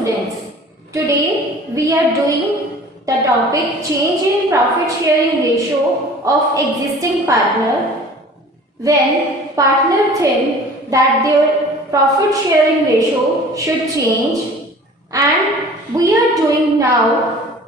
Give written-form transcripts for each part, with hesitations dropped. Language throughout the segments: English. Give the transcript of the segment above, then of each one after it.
students, today we are doing the topic change in profit sharing ratio of existing partner when partner think that their profit sharing ratio should change, and we are doing now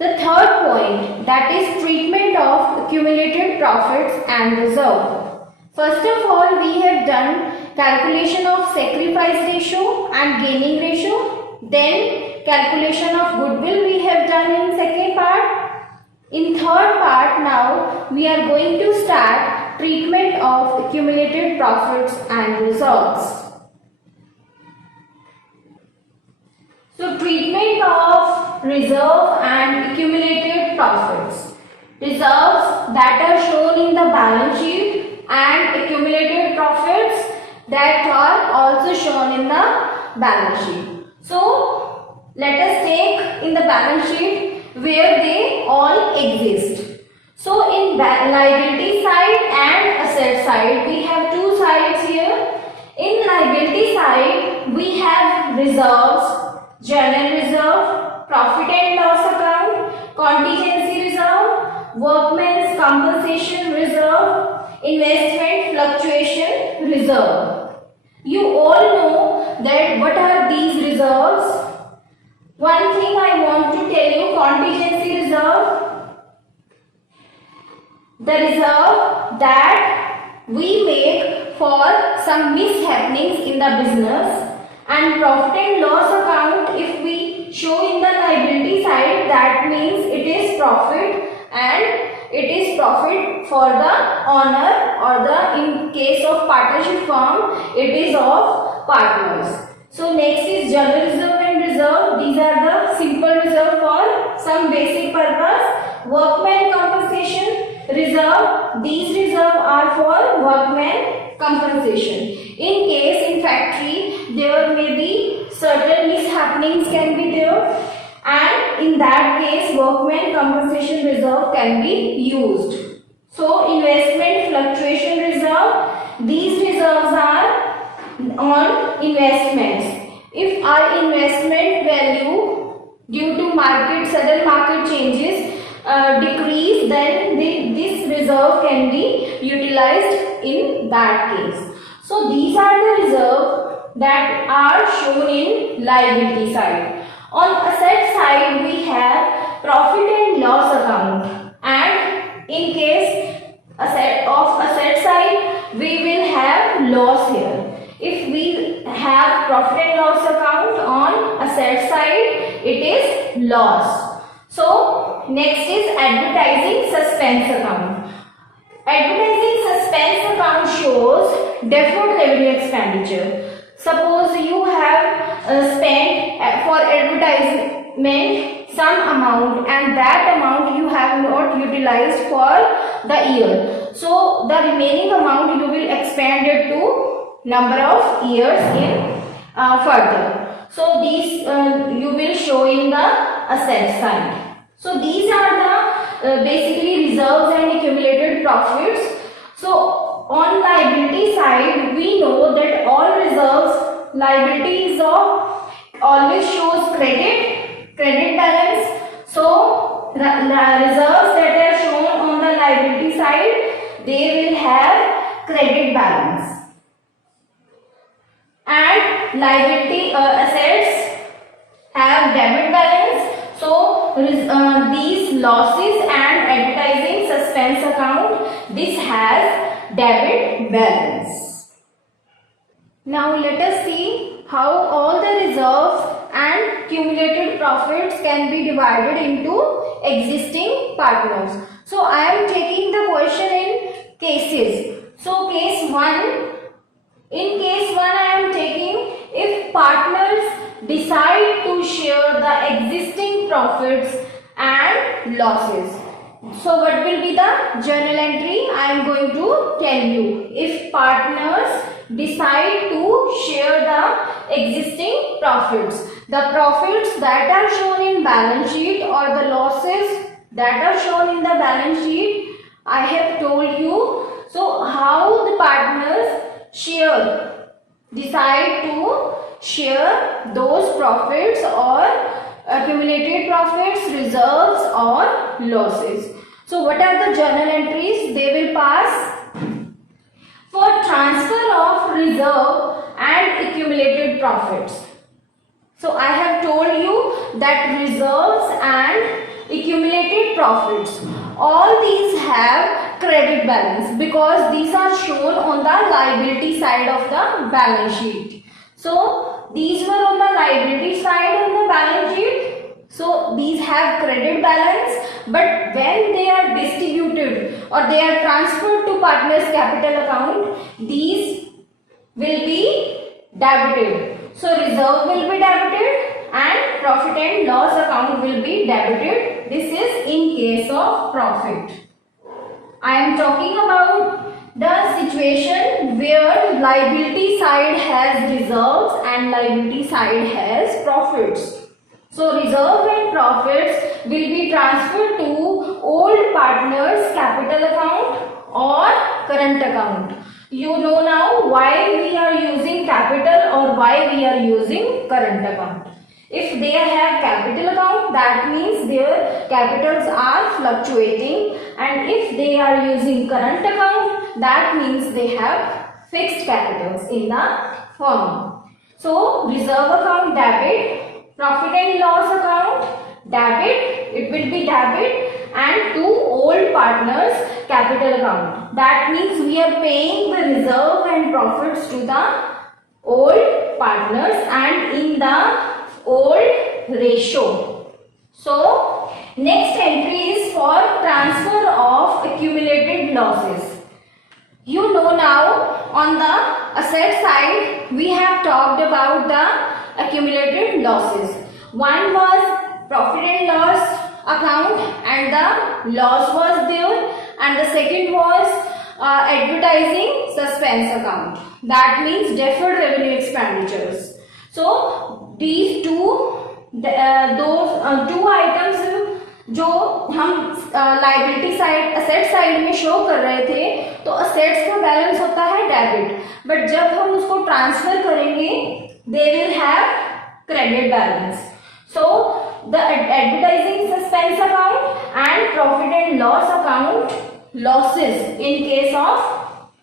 the third point, that is treatment of accumulated profits and reserve. First of all, we have done calculation of sacrifice ratio and gaining ratio. Then calculation of goodwill we have done in second part. In third part now we are going to start treatment of accumulated profits and reserves. So treatment of reserve and accumulated profits. Reserves that are shown in the balance sheet and accumulated profits that are also shown in the balance sheet. So let us take in the balance sheet where they all exist. So in liability side and asset side we have two sides here. In liability side we have reserves, general reserve, profit and loss account, contingency reserve, workmen's compensation reserve, investment fluctuation reserve. You all know that what are these reserves. One thing I want to tell you, contingency reserve, the reserve that we make for some mishappenings in the business, and profit and loss account if we show in the liability side, that means it is profit and it is profit for the owner, or the in case of partnership firm it is of partners. So next is general reserve and reserve. These are the simple reserve for some basic purpose. Workman compensation reserve. These reserve are for workman compensation. In case in factory there may be certain mishappenings can be there, and in that case workman compensation reserve can be used. So investment fluctuation reserve. These reserves are on investments. If our investment value due to sudden market changes decrease, then this reserve can be utilized in that case. So these are the reserves that are shown in liability side. On asset side we have profit and loss account, and in case of asset side we will have loss here. If we have profit and loss account on asset side, it is loss. So next is advertising suspense account. Advertising suspense account shows deferred revenue expenditure. Suppose you have spent for advertisement some amount, and that amount you have not utilized for the year. So the remaining amount you will expand it to number of years in further. So these you will show in the asset side. So these are the basically reserves and accumulated profits. So on liability side we know that all reserves, liability is of always shows credit balance. So the reserves that are shown on the liability side, they will have credit balance. And liability assets have debit balance. So these losses and advertising suspense account, this has debit balance. Now let us see how all the reserves and accumulated profits can be divided into existing partners. So I am taking the question in cases. So case 1. In case 1 I am taking if partners decide to share the existing profits and losses. So what will be the journal entry? I am going to tell you. If partners decide to share the existing profits, the profits that are shown in balance sheet or the losses that are shown in the balance sheet, I have told you. So how the partners share decide to share those profits or accumulated profits, reserves or losses. So what are the journal entries they will pass? For transfer of reserve and accumulated profits. So I have told you that reserves and accumulated profits, all these have credit balance because these are shown on the liability side of the balance sheet. So these were on the liability side on the balance sheet. So these have credit balance, but when they are distributed or they are transferred to partners capital account, these will be debited. So reserve will be debited and profit and loss account will be debited. This is in case of profit. I am talking about the situation where liability side has reserves and liability side has profits. So reserve and profits will be transferred to old partners capital account or current account. You know now why we are using capital or why we are using current account. If they have capital account, that means their capitals are fluctuating, and if they are using current account, that means they have fixed capitals in the firm. So reserve account debit, profit and loss account debit, it will be debit, and to old partners capital account. That means we are paying the reserve and profits to the old partners and in the old ratio. So next entry is for transfer of accumulated losses. You know now on the asset side we have talked about the accumulated losses. One was profit and loss account and the loss was there, and the second was advertising suspense account. That means deferred revenue expenditures. So these two items जो हम liability side asset side में show कर रहे थे, तो assets का balance होता है डेबिट, बट जब हम उसको ट्रांसफर करेंगे they will have credit balance. So the advertising suspense account and profit and loss account losses, in case of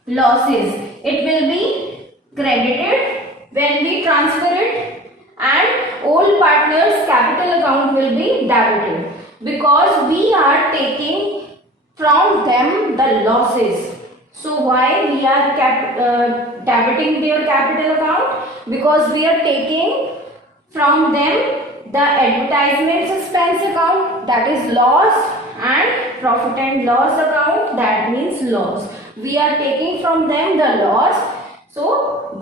losses it will be credited when we transfer it, and old partners capital account will be debited because we are taking from them the losses. So why we are debiting their capital account? Because we are taking from them the advertisement suspense account, that is loss, and profit and loss account, that means loss. We are taking from them the loss, so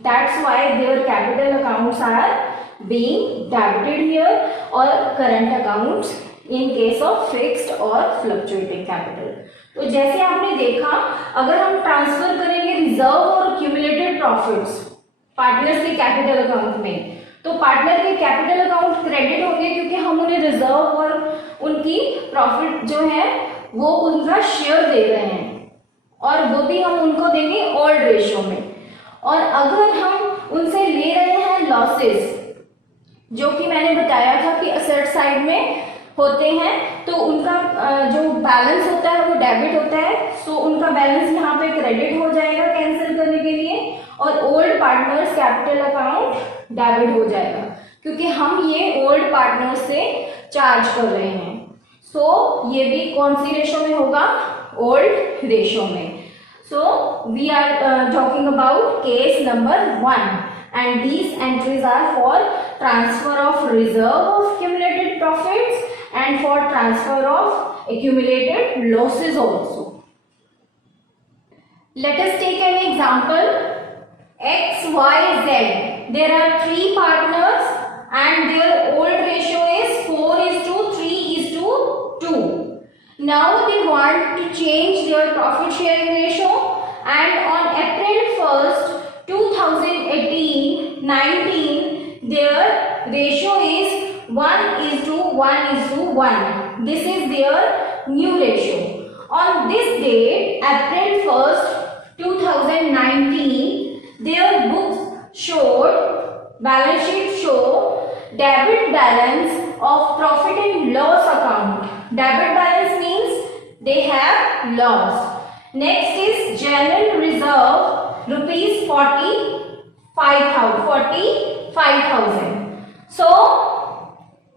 that's why their capital accounts are being debited here, or current accounts in case of fixed or fluctuating capital. तो जैसे आपने देखा, अगर हम transfer करेंगे reserve और accumulated profits partners के capital account में, तो पार्टनर के कैपिटल अकाउंट क्रेडिट होंगे क्योंकि हम उन्हें रिजर्व और उनकी प्रॉफिट जो है वो उनका शेयर दे रहे हैं, और वो भी हम उनको देंगे ओल्ड रेशियो में. और अगर हम उनसे ले रहे हैं लॉसेस, जो कि मैंने बताया था कि असेट साइड में होते हैं, तो उनका जो बैलेंस होता है वो डेबिट होता है, सो उनका बैलेंस यहाँ पे क्रेडिट हो जाएगा कैंसिल करने के लिए, और old partners capital account debit हो जाएगा क्योंकि हम ये ओल्ड पार्टनर्स से चार्ज कर रहे हैं. सो ये भी कौन सी रेशो में होगा? ओल्ड रेशो में. So we are talking about case number 1, and these entries are for transfer of reserve of accumulated profits and for transfer of accumulated losses also. Let us take an example. X, Y, Z. There are 3 partners and their old ratio is 4:3:2. Now they want to change their profit sharing ratio, and on April 1st, 2018-19, their ratio is 1:1:1. This is their new ratio. On this date, April 1st, 2019, their balance sheet show debit balance of profit and loss account. Debit balance means they have loss. Next is general reserve rupees 45,000. So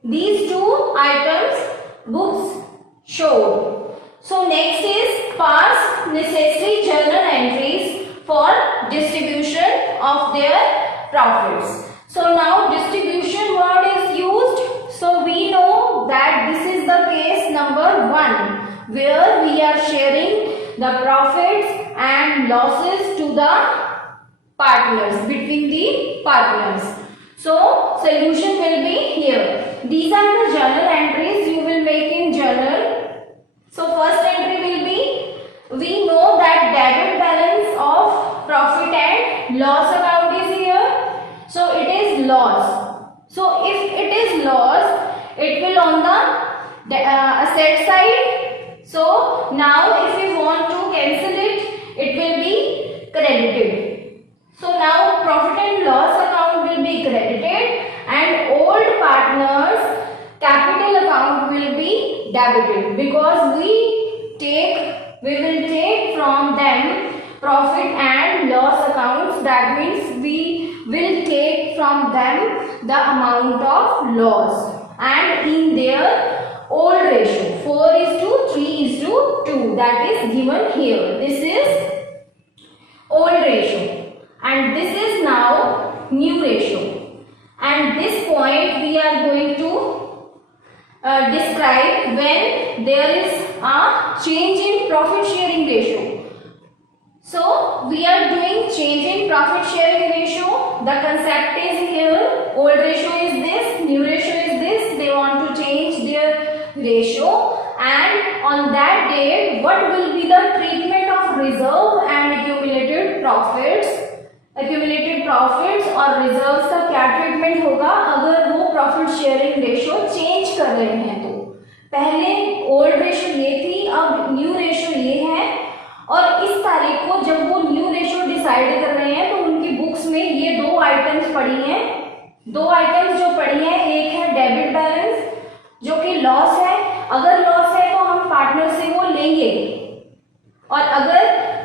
these two items books showed. So next is past necessary journal entries for distribution of their profits. So now distribution word is used. So we know that this is the case number 1, where we are sharing the profits and losses to the partners, between the partners. So solution will be here. These are the journal entries you will make in journal. So first entry will be, we know that debit balance of profit and loss account is here. So it is loss. So if it is loss, it will on the asset side. So now if we want to cancel it, it will be credited. So now profit and loss account will be credited and old partners capital account will be debited, because we will take from them profit and loss accounts. That means we will take from them the amount of loss, and in their old ratio 4:3:2, that is given here. This is old ratio and this is now new ratio, and this point we are going to describe when there is a change in profit sharing ratio. So we are doing change in profit sharing ratio. The concept is here. Old ratio is this, new ratio is this. They want to change their ratio, and on that date what will be the treatment of reserve and accumulated profits. Accumulated profits और reserves का क्या treatment होगा अगर वो profit sharing ratio change कर रहे हैं तो. पहले old ratio ये थी, अब new ratio ये है, और इस तारीख को जब वो न्यू रेशियो डिसाइड कर रहे हैं तो उनकी बुक्स में ये दो आइटम्स पड़ी हैं. दो आइटम्स जो पड़ी हैं, एक है डेबिट बैलेंस जो कि लॉस है. अगर लॉस है तो हम पार्टनर से वो लेंगे, और अगर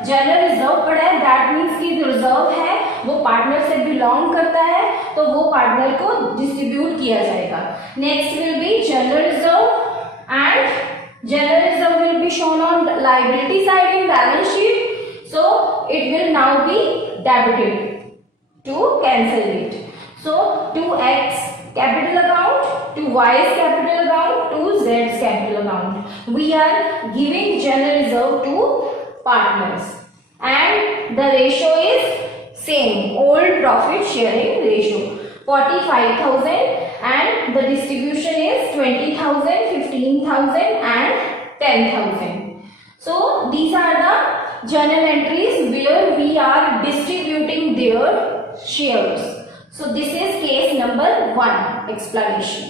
जनरल रिजर्व पड़ा है दैट मीन्स की जो रिजर्व है वो पार्टनर से बिलोंग करता है तो वो पार्टनर को डिस्ट्रीब्यूट किया जाएगा. Next will be general reserve, and general reserve will be shown on the liability side in balance sheet. So it will now be debited to cancel it. So to X capital account, to Y's capital account, to Z's capital account. We are giving general reserve to partners, and the ratio is same, old profit sharing ratio 45,000, and the distribution is 20,000, 15,000 and 10,000. So these are the journal entries where we are distributing their shares. So this is case number 1 explanation.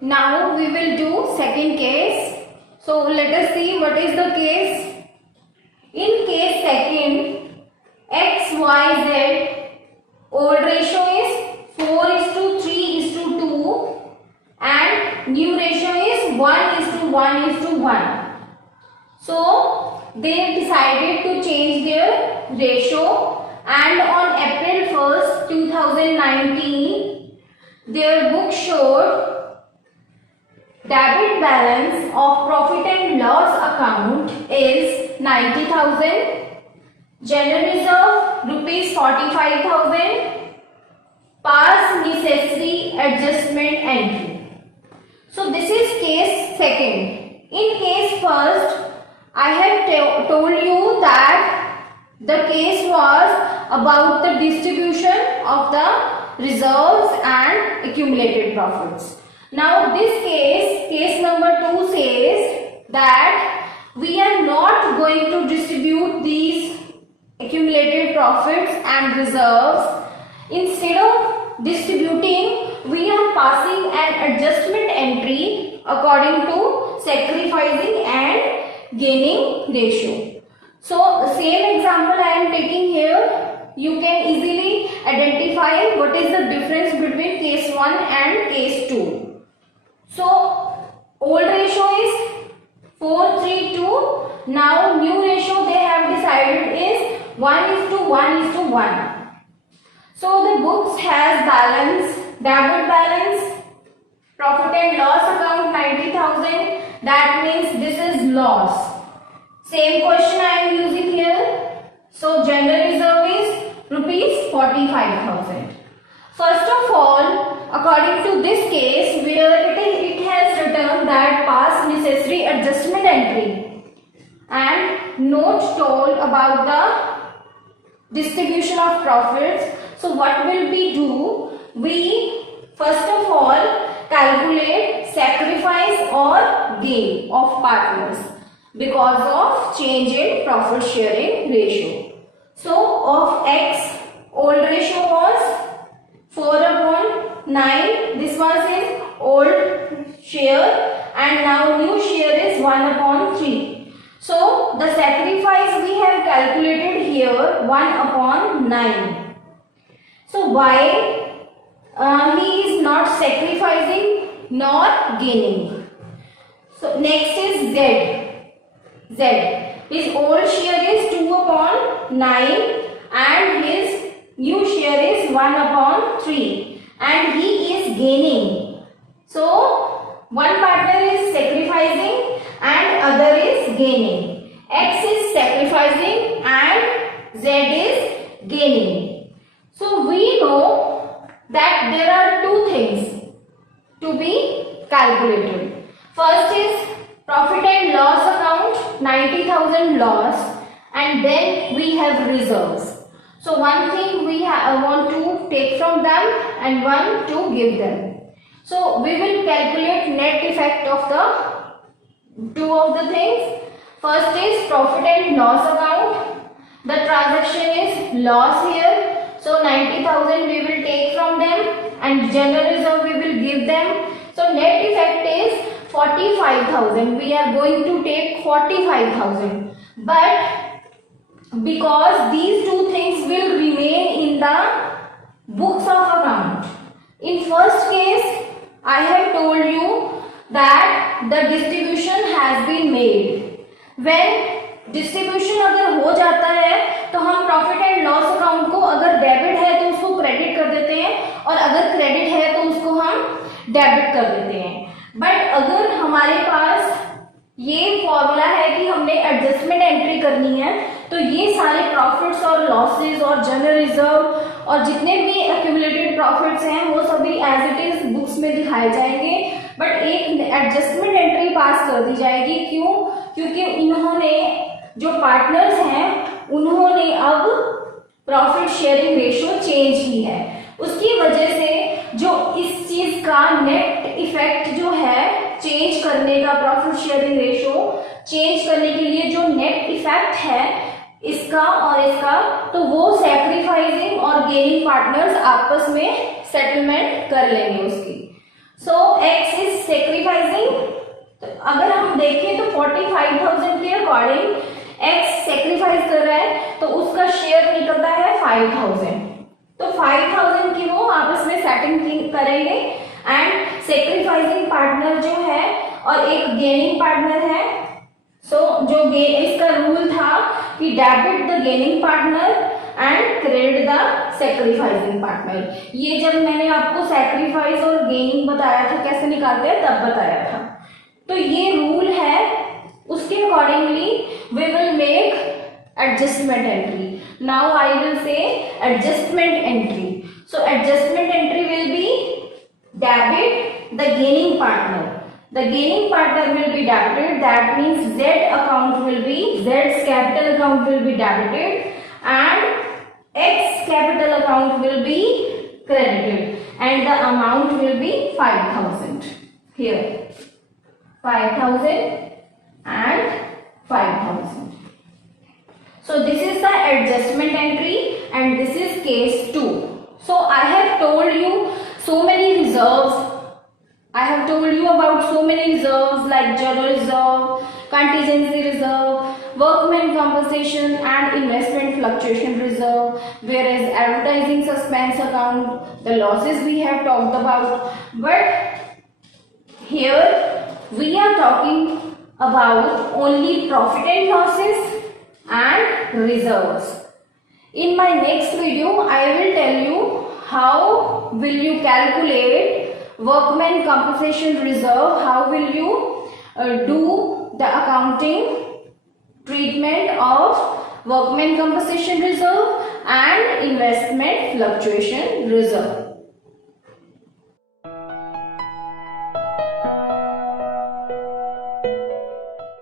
Now we will do second case. So let us see what is the case. In case second, X, Y, Z old ratio is 4:3:2 and new ratio is 1:1:1. So they decided to change their ratio, and on April 1st 2019 their book showed debit balance of profit and loss account is 90,000, general reserve rupees 45,000, past necessary adjustment entry. So this is case second. In case first, I have told you that the case was about the distribution of the reserves and accumulated profits. Now this case number 2 says that we are not going to distribute these accumulated profits and reserves. Instead of distributing, we are passing an adjustment entry according to sacrificing and gaining ratio. So same example I am taking here. You can easily verify what is the difference between case 1 and case 2. So old ratio is 4:3:2. Now new ratio they have decided is 1:1:1. So the books has balance, debit balance, profit and loss account 90,000. That means this is loss. Same question I am using here. So general reserve is rupees 45,000. First of all, according to this case where it has written that pass necessary adjustment entry and note told about the distribution of profits. So what will we do? We first of all calculate sacrifice or gain of partners because of change in profit sharing ratio. So of X, old ratio was 4/9. This was his old share and now new share is 1/3. So the sacrifice we have calculated here 1/9. So why he is not sacrificing nor gaining? So next is Z. His old share is 2/9 and his new share is 1/3 and he is gaining. So one partner is sacrificing and other is gaining. X is sacrificing and Z is gaining. So we know that there are two things to be calculated. First is profit and loss account 90,000 loss and then we have reserves. So one thing we want to take from them and one to give them. So we will calculate net effect of the two of the things. First is profit and loss account. The transaction is loss here. So 90,000 we will take from them and general reserve we will give them. So net effect is 45,000. We are going to take 45,000. But because these two things will remain in the books of account. In first case, I have told you that the distribution has been made. When distribution अगर हो जाता है तो हम profit and loss account को अगर debit है तो उसको क्रेडिट कर देते हैं और अगर क्रेडिट है तो उसको हम डेबिट कर देते हैं. बट अगर हमारे पास ये फॉर्मूला है कि हमने एडजस्टमेंट एंट्री करनी है तो ये सारे प्रॉफिट्स और लॉसेस और जनरल रिजर्व और जितने भी एक्यूमुलेटेड प्रॉफिट्स हैं वो सभी एज इट इज बुक्स में दिखाए जाएंगे. बट एक एडजस्टमेंट एंट्री पास कर दी जाएगी. क्यों? क्योंकि इन्होंने जो पार्टनर्स हैं उन्होंने अब प्रॉफिट शेयरिंग रेशियो चेंज की है. उसकी वजह से जो इस चीज का नेट इफेक्ट जो है चेंज करने का, प्रॉफिट शेयरिंग रेशियो चेंज करने के लिए जो नेट इफेक्ट है इसका और इसका, तो वो सैक्रिफाइसिंग और गेनिंग पार्टनर्स आपस में सेटलमेंट कर लेंगे उसकी. सो एक्स इज सैक्रिफाइसिंग. अगर हम देखें तो 45,000 के अकॉर्डिंग एक्स सैक्रिफाइस कर रहा है तो उसका शेयर निकलता है 5,000. तो 5,000 की वो आपस में सेटिंग करेंगे एंड सैक्रिफाइसिंग पार्टनर जो है और एक गेनिंग पार्टनर है. सो जो इसका रूल था कि debit the gaining partner and credit the sacrificing partner. ये जब मैंने आपको सैक्रिफाइस और गेनिंग बताया था कैसे निकालते हैं तब बताया था. तो ये रूल है, उसके accordingly we will make adjustment entry. Now I will say adjustment entry. So adjustment entry will be debit the gaining partner. The gaining partner will be debited. That means Z account will be, Z's capital account will be debited and X capital account will be credited and the amount will be 5,000. Here 5,000 and 5,000. So this is the adjustment entry and this is case 2. So I have told you so many reserves. I have told you about so many reserves like general reserve, contingency reserve, workman compensation and investment fluctuation reserve, whereas advertising suspense account, the losses we have talked about. But here we are talking about only profit and losses and reserves. In my next video, I will tell you how will you calculate workman compensation reserve, how will you do the accounting treatment of workman compensation reserve and investment fluctuation reserve.